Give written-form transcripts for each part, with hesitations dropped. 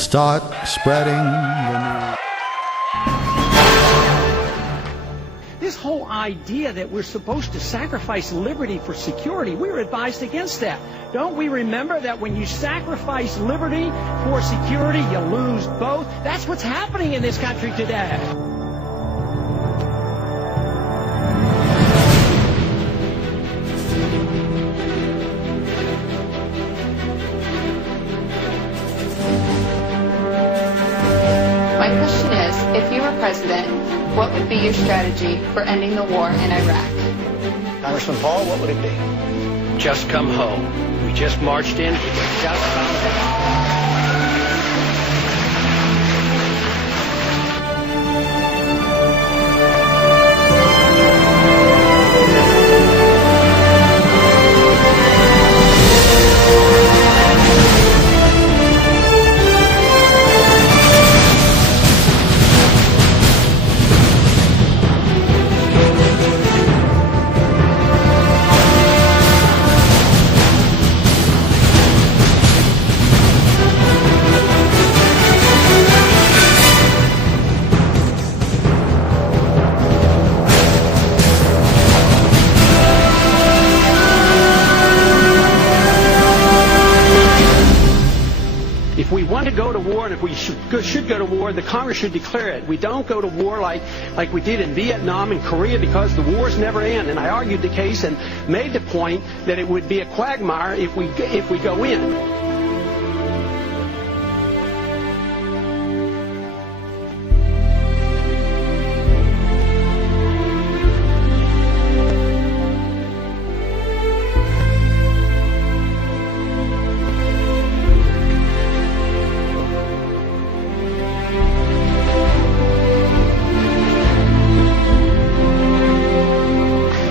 Start spreading the news. This whole idea that we're supposed to sacrifice liberty for security, we were advised against that. Don't we remember that when you sacrifice liberty for security, you lose both? That's what's happening in this country today. My question is, if you were president, what would be your strategy for ending the war in Iraq? Congressman Paul, what would it be? Just come home. We just marched in. We just found out. If we want to go to war, and if we should go to war, the Congress should declare it. We don't go to war like we did in Vietnam and Korea, because the wars never end. And I argued the case and made the point that it would be a quagmire if we go in.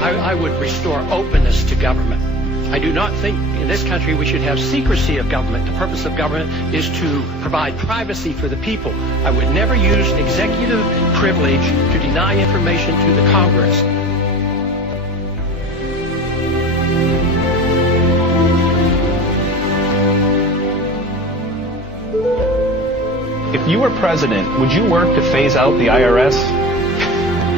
I would restore openness to government. I do not think in this country we should have secrecy of government. The purpose of government is to provide privacy for the people. I would never use executive privilege to deny information to the Congress. If you were president, would you work to phase out the IRS?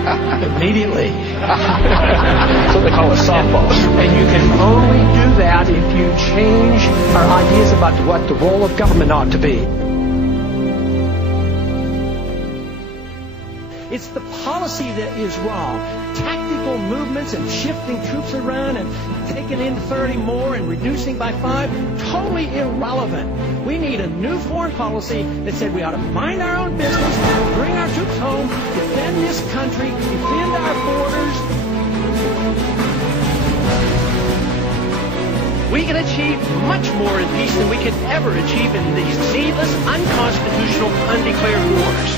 Immediately. That's what they call a softball. And you can only do that if you change our ideas about what the role of government ought to be. It's the policy that is wrong. Tactical movements and shifting troops around and taking in 30 more and reducing by 5, totally irrelevant. We need a new foreign policy that said we ought to mind our own business, bring our troops home, defend this country, defend our borders. We can achieve much more in peace than we could ever achieve in these needless, unconstitutional, undeclared wars.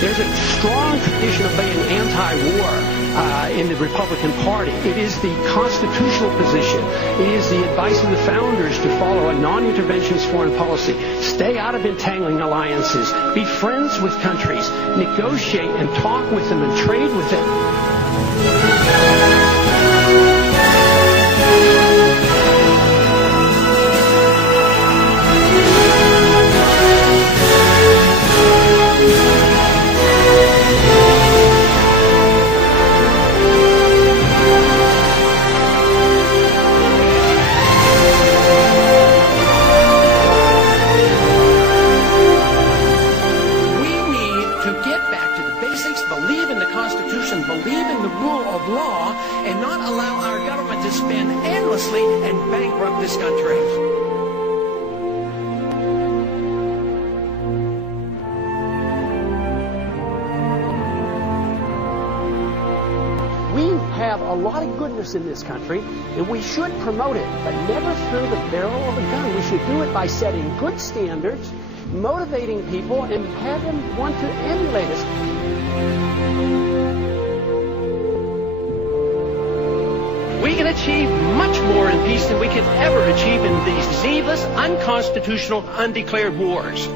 There's a strong tradition of being anti-war in the Republican Party. It is the constitutional position. It is the advice of the founders to follow a non-interventionist foreign policy. Stay out of entangling alliances. Be friends with countries. Negotiate and talk with them and trade with them. Believe in the Constitution, believe in the rule of law, kindness in this country, and we should promote it, but never through the barrel of a gun. We should do it by setting good standards, motivating people, and have them want to emulate us. We can achieve much more in peace than we can ever achieve in these needless, unconstitutional, undeclared wars.